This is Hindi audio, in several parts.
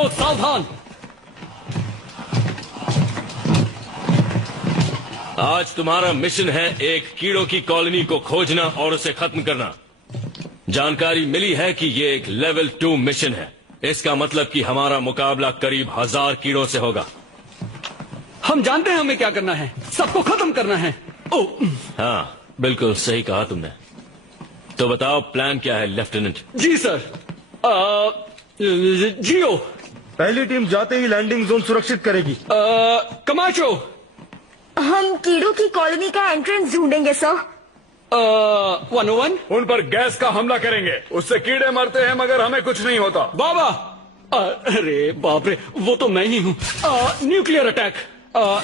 लोग सावधान। आज तुम्हारा मिशन है एक कीड़ों की कॉलोनी को खोजना और उसे खत्म करना। जानकारी मिली है कि ये एक लेवल 2 मिशन है। इसका मतलब कि हमारा मुकाबला करीब 1000 कीड़ों से होगा। हम जानते हैं हमें क्या करना है, सबको खत्म करना है। ओ, हाँ, बिल्कुल सही कहा तुमने। तो बताओ प्लान क्या है लेफ्टिनेंट? जी सर। जियो। पहली टीम जाते ही लैंडिंग जोन सुरक्षित करेगी। कमाचो। हम कीड़ों की कॉलोनी का एंट्रेंस ढूंढेंगे सर। 101। उन पर गैस का हमला करेंगे, उससे कीड़े मरते हैं मगर हमें कुछ नहीं होता। बाबा। अरे बाप रे, वो तो मैं ही हूँ। Nuclear attack.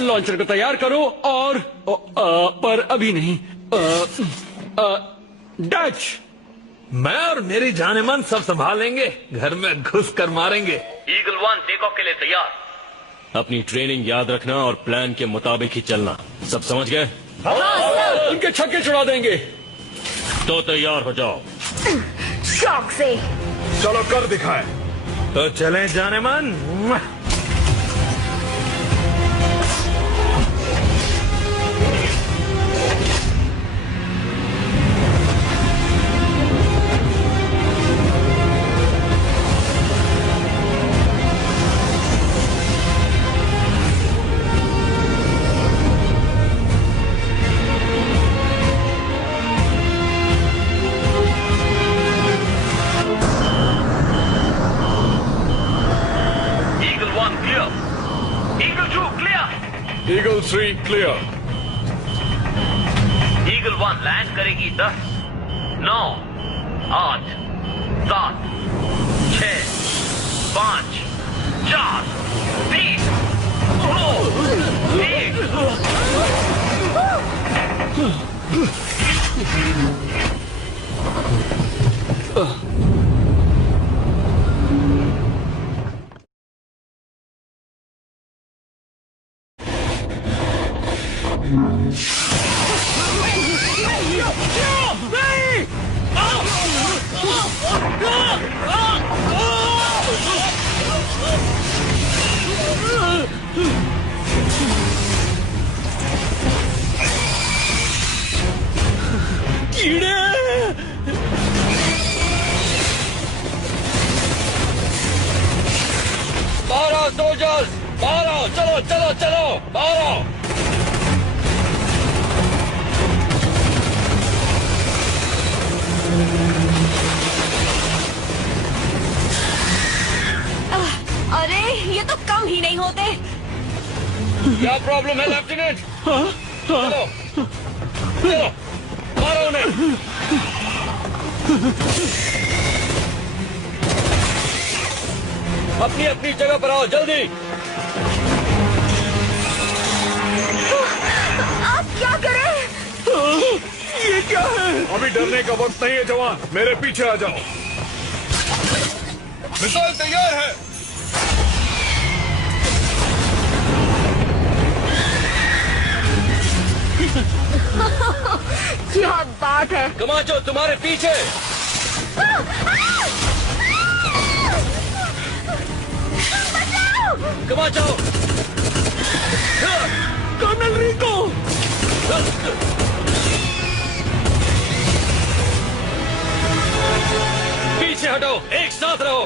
लॉन्चर को तैयार करो और पर अभी नहीं। डच। मैं और मेरी जानेमन सब संभालेंगे, घर में घुस कर मारेंगे। ईगल 1 टेक ऑफ के लिए तैयार। अपनी ट्रेनिंग याद रखना और प्लान के मुताबिक ही चलना। सब समझ गए? उनके छक्के छुड़ा देंगे। तो तैयार हो जाओ। शौक से। चलो कर दिखाएं। तो चलें Jaaneman. Eagle 3 clear. Eagle 1 land करेगी 10, 9, 8, 7, 6, 5, 4, 3, 2, 1। कीड़े। 12 सोल्जर्स, 12, चलो चलो चलो, 12। अरे ये तो कम ही नहीं होते। क्या प्रॉब्लम है लेफ्टिनेंट? चलो चलो, मारो उन्हें। अपनी अपनी जगह पर आओ, जल्दी। आप क्या करें? ये क्या है? अभी डरने का वक्त नहीं है जवान, मेरे पीछे आ जाओ। मिसाइल तैयार है। क्या बात है। कमाचो तुम्हारे पीछे। कमाचो। कर्नल रिको। पीछे हटो, एक साथ रहो।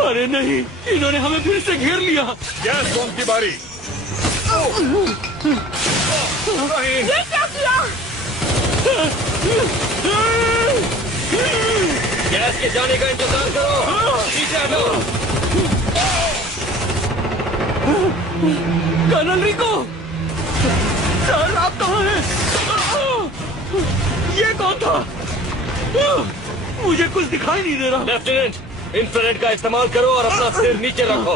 अरे नहीं, इन्होंने हमें फिर से घेर लिया। गैस बम की बारी। ये क्या किया? गैस के जाने का इंतजार करो। पीछे हटो। कर्नल रिको, सर आप कहाँ हैं? ये कौन था? मुझे कुछ दिखाई नहीं दे रहा। लेफ्टिनेंट, इंफ्रारेड का इस्तेमाल करो और अपना सिर नीचे रखो।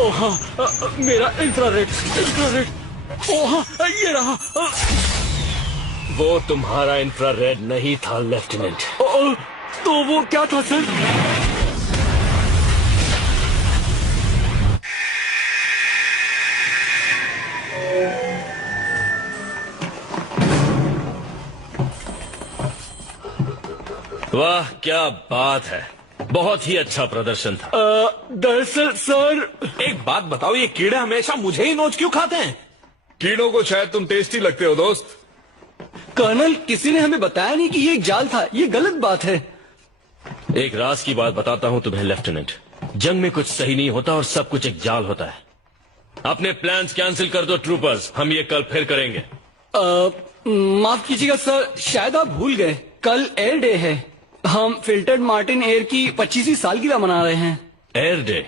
ओह मेरा इंफ्रारेड। ओह ये रहा। वो तुम्हारा इंफ्रारेड नहीं था लेफ्टिनेंट। तो वो क्या था सर? वाह क्या बात है, बहुत ही अच्छा प्रदर्शन था। दरअसल सर, एक बात बताओ, ये कीड़े हमेशा मुझे ही नोच क्यों खाते हैं? कीड़ों को शायद तुम टेस्टी लगते हो दोस्त। कर्नल किसी ने हमें बताया नहीं कि ये एक जाल था, ये गलत बात है। एक राज की बात बताता हूं तुम्हें लेफ्टिनेंट, जंग में कुछ सही नहीं होता और सब कुछ एक जाल होता है। अपने प्लान्स कैंसिल कर दो ट्रूपर्स, हम ये कल फिर करेंगे। माफ कीजिएगा सर, शायद आप भूल गए, कल एयर डे है। हम फिल्टर्ड मार्टिन एयर की 25वीं सालगिरह मना रहे हैं। Air day?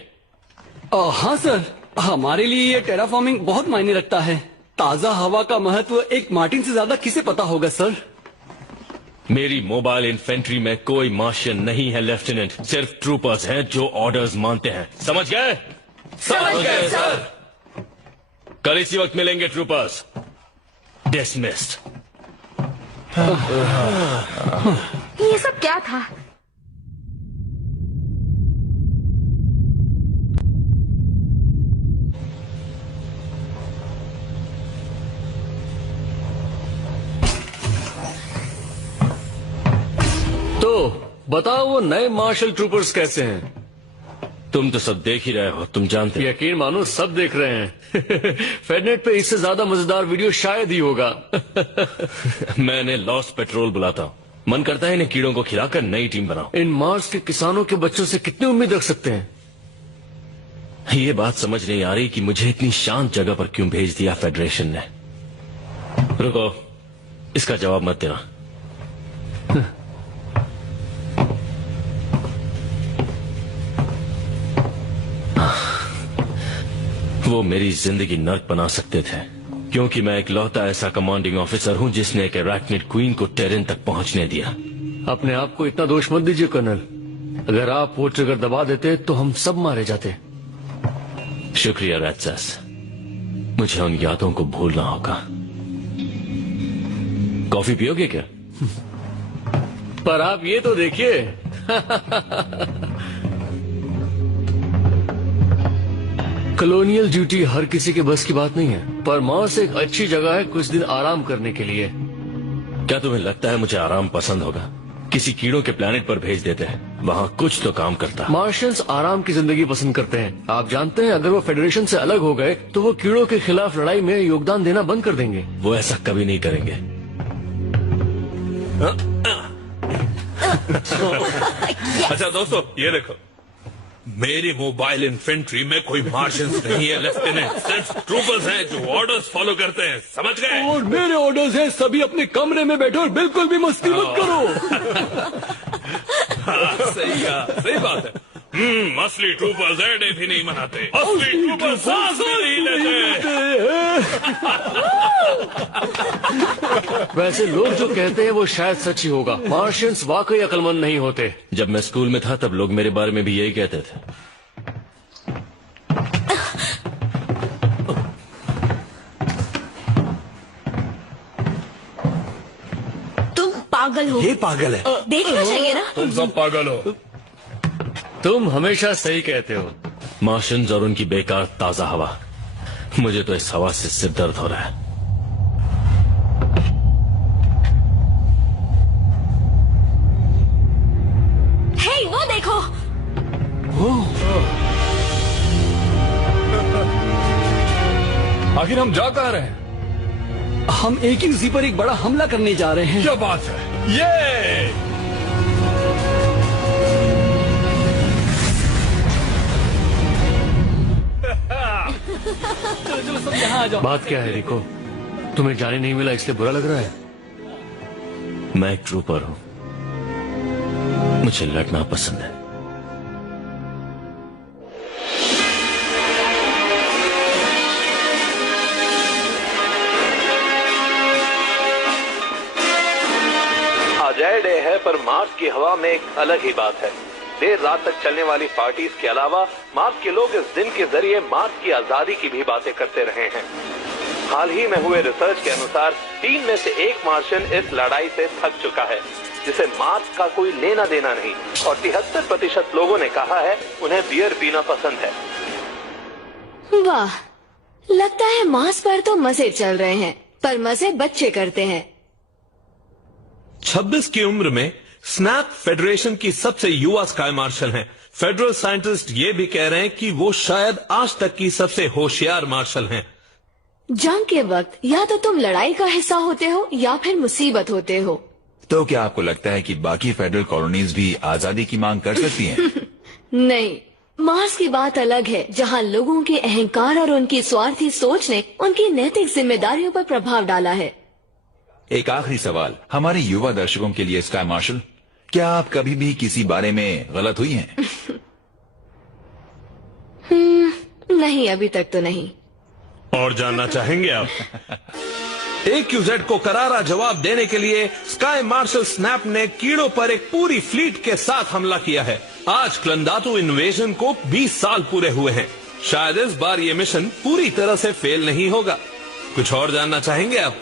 हाँ सर, हमारे लिए ये टेराफॉर्मिंग बहुत मायने रखता है। ताजा हवा का महत्व एक मार्टिन से ज्यादा किसे पता होगा सर। मेरी मोबाइल इन्फेंट्री में कोई मार्शियन नहीं है लेफ्टिनेंट, सिर्फ ट्रूपर्स हैं जो ऑर्डर्स मानते हैं, समझ गए? समझ गए सर। कल इसी वक्त मिलेंगे ट्रूपर्स। डिसमिस्ड। ये सब क्या था? तो बताओ वो नए मार्शल ट्रूपर्स कैसे हैं? तुम तो सब देख ही रहे हो, तुम जानते हो। यकीन मानो सब देख रहे हैं। फेडनेट पे इससे ज्यादा मजेदार वीडियो शायद ही होगा। मैंने लॉस्ट पेट्रोल बुलाता हूँ, मन करता है इन्हें कीड़ों को खिलाकर नई टीम बनाओ। इन मार्स के किसानों के बच्चों से कितनी उम्मीद रख सकते हैं? ये बात समझ नहीं आ रही कि मुझे इतनी शांत जगह पर क्यों भेज दिया फेडरेशन ने। रुको, इसका जवाब मत देना। वो मेरी जिंदगी नर्क बना सकते थे, क्योंकि मैं इकलौता ऐसा कमांडिंग ऑफिसर हूं जिसने एक अरैक्निड क्वीन को टेरेन तक पहुंचने दिया। अपने आप को इतना दोष मत दीजिए कर्नल, अगर आप वो ट्रिगर दबा देते तो हम सब मारे जाते। शुक्रिया रैट्सस, मुझे उन यादों को भूलना होगा। कॉफी पियोगे क्या? पर आप ये तो देखिए। कॉलोनियल ड्यूटी हर किसी के बस की बात नहीं है, पर मार्स एक अच्छी जगह है कुछ दिन आराम करने के लिए। क्या तुम्हें लगता है मुझे आराम पसंद होगा? किसी कीड़ों के प्लेनेट पर भेज देते हैं, वहाँ कुछ तो काम करता। मार्शियंस आराम की जिंदगी पसंद करते हैं। आप जानते हैं, अगर वो फेडरेशन से अलग हो गए तो वो कीड़ों के खिलाफ लड़ाई में योगदान देना बंद कर देंगे। वो ऐसा कभी नहीं करेंगे। अच्छा दोस्तों, ये देखो, मेरी मोबाइल इन्फेंट्री में कोई मार्शियंस नहीं है लेफ्टिनेंट, सिर्फ ट्रूपर्स हैं जो ऑर्डर्स फॉलो करते हैं, समझ गए? और मेरे ऑर्डर्स हैं, सभी अपने कमरे में बैठो और बिल्कुल भी मस्ती मत करो। सही बात है। असली ट्रूपर्स एयर डे भी नहीं मनाते, असली ट्रूपर्स सांस भी नहीं लेते। वैसे लोग जो कहते हैं वो शायद सच ही होगा, मार्शियंस वाकई अक्लमंद नहीं होते। जब मैं स्कूल में था तब लोग मेरे बारे में भी यही कहते थे। तुम पागल हो। ये पागल है। देखना चाहिए ना। तुम सब पागल हो। तुम हमेशा सही कहते हो। मार्शियंस और उनकी बेकार ताजा हवा, मुझे तो इस हवा से सिर दर्द हो रहा है। हे, वो देखो। आखिर हम जा कहाँ रहे हैं? हम एक ही उसी पर एक बड़ा हमला करने जा रहे हैं। क्या बात है? ये चलो सब यहाँ आ जाओ। बात क्या है रिको, तुम्हें जाने नहीं मिला इसलिए बुरा लग रहा है? मैं एक ट्रूपर हूं, मुझे लड़ना पसंद है। आज एयर डे है, पर मार्स की हवा में एक अलग ही बात है। देर रात तक चलने वाली पार्टीज के अलावा मार्स के लोग इस दिन के जरिए मार्स की आजादी की भी बातें करते रहे हैं। हाल ही में हुए रिसर्च के अनुसार 3 में से 1 मार्शियन इस लड़ाई से थक चुका है, जिसे मार्स का कोई लेना देना नहीं, और 73% लोगों ने कहा है उन्हें बियर पीना पसंद है। वाह, लगता है मार्स पर तो मजे चल रहे हैं, पर मजे बच्चे करते हैं। 26 की उम्र में स्नैप फेडरेशन की सबसे युवा स्काई मार्शल हैं। फेडरल साइंटिस्ट ये भी कह रहे हैं कि वो शायद आज तक की सबसे होशियार मार्शल हैं। जंग के वक्त या तो तुम लड़ाई का हिस्सा होते हो या फिर मुसीबत होते हो। तो क्या आपको लगता है कि बाकी फेडरल कॉलोनीज भी आजादी की मांग कर सकती हैं? नहीं, मार्स की बात अलग है, जहां लोगों के अहंकार और उनकी स्वार्थी सोच ने उनकी नैतिक जिम्मेदारियों पर प्रभाव डाला है। एक आखिरी सवाल हमारे युवा दर्शकों के लिए स्काई मार्शल, क्या आप कभी भी किसी बारे में गलत हुई हैं? नहीं, अभी तक तो नहीं। और जानना चाहेंगे आप? AQZ को करारा जवाब देने के लिए स्काई मार्शल स्नैप ने कीड़ों पर एक पूरी फ्लीट के साथ हमला किया है। आज क्लंदातु इन्वेजन को 20 साल पूरे हुए हैं। शायद इस बार ये मिशन पूरी तरह से फेल नहीं होगा। कुछ और जानना चाहेंगे आप?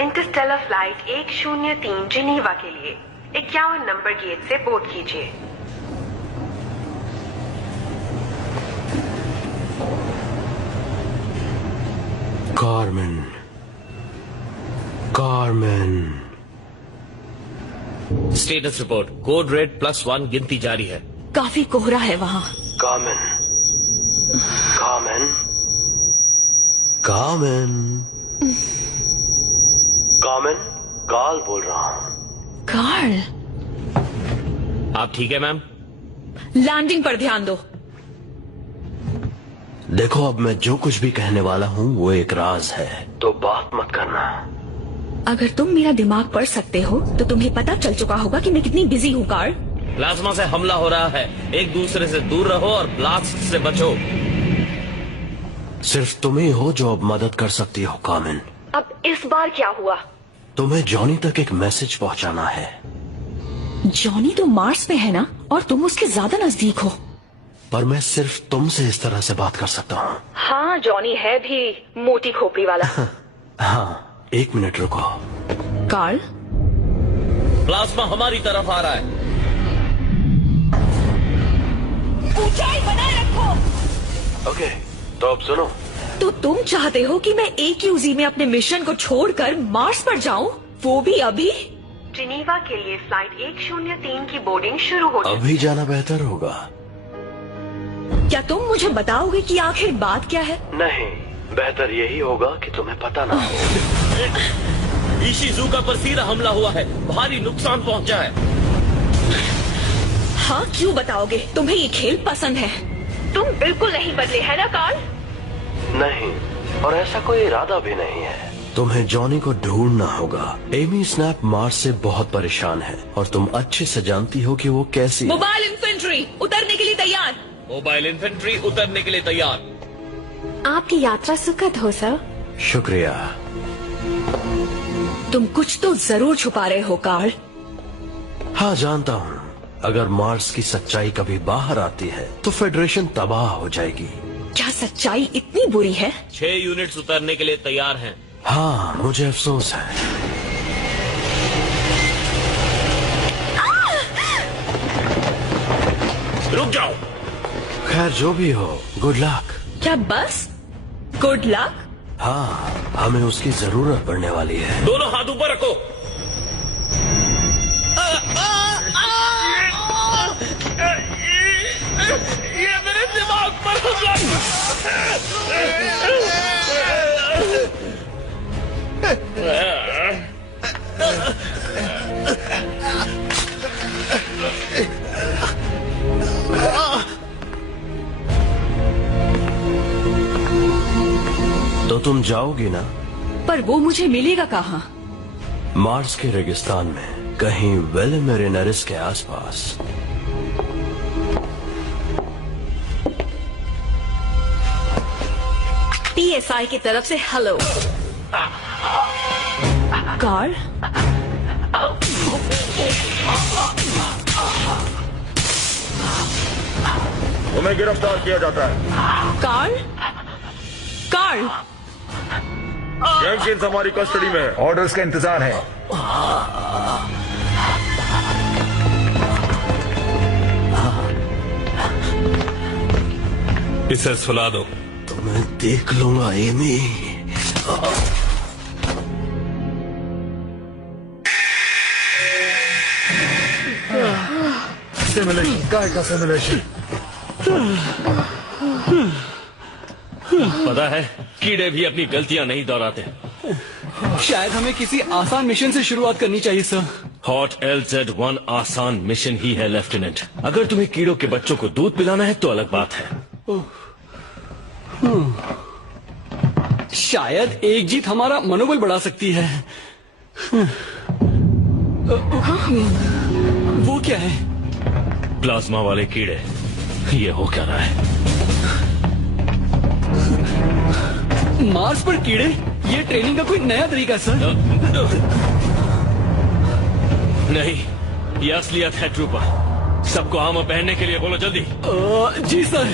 इंटरस्टेलर फ्लाइट 103 जिनीवा के लिए 51 नंबर गेट से बोर्ड कीजिए। Carmen. Status report, code red +1 गिनती जारी है। काफी कोहरा है वहाँ। कार्मेन। कार्ल बोल रहा हूँ। कार्ल, आप ठीक है मैम? लैंडिंग पर ध्यान दो। देखो, अब मैं जो कुछ भी कहने वाला हूँ वो एक राज है, तो बात मत करना। अगर तुम मेरा दिमाग पढ़ सकते हो तो तुम्हें पता चल चुका होगा कि मैं कितनी बिजी हूँ कार्ल। प्लाज्मा से हमला हो रहा है, एक दूसरे से दूर रहो और ब्लास्ट से बचो। सिर्फ तुम ही हो जो अब मदद कर सकती हो कार्मेन। अब इस बार क्या हुआ? तुम्हें जॉनी तक एक मैसेज पहुंचाना है। जॉनी तो मार्स पे है ना, और तुम उसके ज्यादा नजदीक हो। पर मैं सिर्फ तुमसे इस तरह से बात कर सकता हूँ। हाँ, जॉनी है भी मोटी खोपड़ी वाला। हाँ, 1 मिनट रुको। कार्ल, प्लाज्मा हमारी तरफ आ रहा है। ऊंचाई बनाए रखो। ओके, तो अब सुनो। तो तुम चाहते हो कि मैं AQZ में अपने मिशन को छोड़कर मार्स पर जाऊं, वो भी अभी? जिनीवा के लिए फ्लाइट 103 की बोर्डिंग शुरू हो चुकी है। अभी जाना बेहतर होगा। क्या तुम मुझे बताओगे कि आखिर बात क्या है? नहीं, बेहतर यही होगा कि तुम्हें पता ना हो। इशिज़ू का बरसीरा हमला हुआ है, भारी नुकसान पहुंचा है। हाँ, क्यों बताओगे? तुम्हें ये खेल पसंद है। तुम बिल्कुल नहीं बदले है ना कार्ल? नहीं, और ऐसा कोई इरादा भी नहीं है। तुम्हें जॉनी को ढूंढना होगा। एमी स्नैप मार्स से बहुत परेशान है और तुम अच्छे से जानती हो कि वो कैसी है। मोबाइल इन्फेंट्री उतरने के लिए तैयार। मोबाइल इन्फेंट्री उतरने के लिए तैयार। आपकी यात्रा सुखद हो सर। शुक्रिया। तुम कुछ तो जरूर छुपा रहे हो कार्ल। हाँ, जानता हूँ। अगर मार्स की सच्चाई कभी बाहर आती है तो फेडरेशन तबाह हो जाएगी। क्या सच्चाई इतनी बुरी है? 6 यूनिट्स उतरने के लिए तैयार हैं। हाँ, मुझे अफसोस है। रुक जाओ। खैर, जो भी हो, गुड लक। क्या बस गुड लक? हाँ, हमें उसकी जरूरत पड़ने वाली है। दोनों हाथ ऊपर रखो। ये मेरे दिमाग पर हमला। तो तुम जाओगी ना? पर वो मुझे मिलेगा कहाँ? मार्स के रेगिस्तान में, कहीं वेलेमेरिनरिस के आसपास। PSI की तरफ से हेलो। कार्ल, तुम्हें गिरफ्तार किया जाता है। कार्ल, कार्ल, जेनकिंस हमारी कस्टडी में है। ऑर्डर्स का इंतजार है। इसे सुला दो। मैं देख लूंगा एमी। सिमुलेशन का सिमुलेशन। पता है कीड़े भी अपनी गलतियां नहीं दोहराते। शायद हमें किसी आसान मिशन से शुरुआत करनी चाहिए सर। हॉट LZ-1 आसान मिशन ही है लेफ्टिनेंट। अगर तुम्हें कीड़ों के बच्चों को दूध पिलाना है तो अलग बात है। शायद एक जीत हमारा मनोबल बढ़ा सकती है। वो क्या है? प्लाज्मा वाले कीड़े। ये हो क्या रहा है? मार्स पर कीड़े? ये ट्रेनिंग का कोई नया तरीका सर? नहीं, ये असलियत है ट्रूपर। सबको आर्मर पहनने के लिए बोलो जल्दी। जी सर।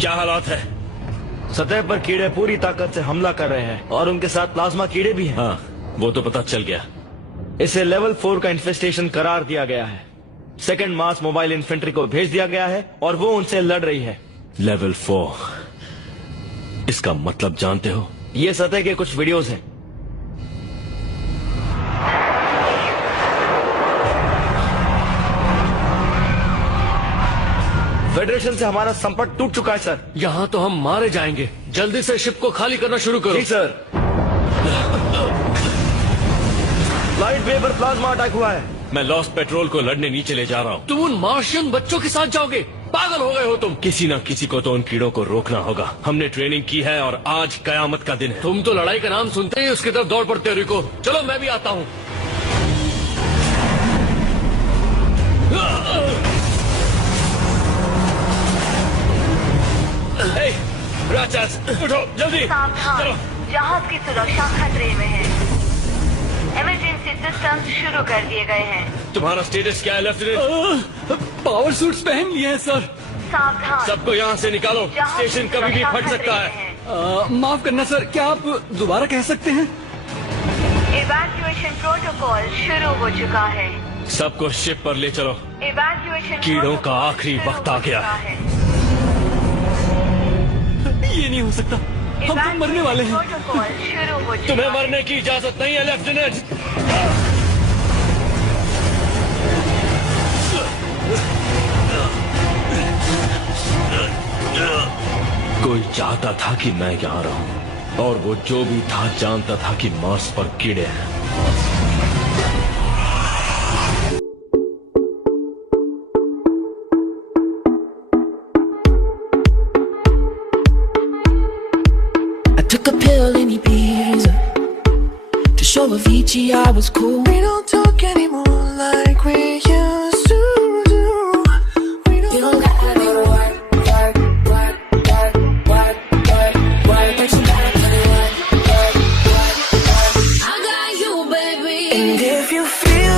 क्या हालात है? सतह पर कीड़े पूरी ताकत से हमला कर रहे हैं और उनके साथ प्लाज्मा कीड़े भी हैं। हाँ, वो तो पता चल गया। इसे लेवल 4 का इन्फेस्टेशन करार दिया गया है। सेकंड मास मोबाइल इन्फेंट्री को भेज दिया गया है और वो उनसे लड़ रही है। लेवल 4, इसका मतलब जानते हो? ये सतह के कुछ वीडियोस हैं। फेडरेशन से हमारा संपर्क टूट चुका है सर। यहाँ तो हम मारे जाएंगे। जल्दी से शिप को खाली करना शुरू करो। जी सर। लाइट वे पर प्लाज्मा अटैक हुआ है। मैं लॉस्ट पेट्रोल को लड़ने नीचे ले जा रहा हूँ। तुम उन मार्शियन बच्चों के साथ जाओगे? पागल हो गए हो तुम। किसी ना किसी को तो उन कीड़ों को रोकना होगा। हमने ट्रेनिंग की है और आज कयामत का दिन है। तुम तो लड़ाई का नाम सुनते ही उसकी तरफ दौड़ पड़ते हो। रिको, चलो मैं भी आता हूँ। राक्षस, उठो जल्दी। सावधान, जहाज की सुरक्षा खतरे में है। इमरजेंसी सिस्टम शुरू कर दिए गए हैं। तुम्हारा स्टेटस क्या है लेफ्टिनेंट? पावर सूट्स पहन लिए हैं सर। सावधान, सबको यहाँ से निकालो। स्टेशन कभी भी फट सकता है। माफ करना सर, क्या आप दोबारा कह सकते हैं? इवैक्यूएशन प्रोटोकॉल शुरू हो चुका है। सबको शिप पर ले चलो। इवैक्यूएशन कीड़ों का आखिरी वक्त आ गया है। ये नहीं हो सकता, हम तो मरने वाले हैं। प्रोटोकॉल शुरू हो चुका तुम्हें मरने की इजाजत नहीं है लेफ्टिनेंट। कोई चाहता था कि मैं यहाँ रहूं और वो जो भी था जानता था कि मार्स पर कीड़े हैं। Took a pill in Ibiza to show Avicii I was cool. We don't talk anymore like we used to do. You don't gotta go to work, work, work, work, work, work, work, but you gotta go to work, work, work, work. I got you, baby. And if you feel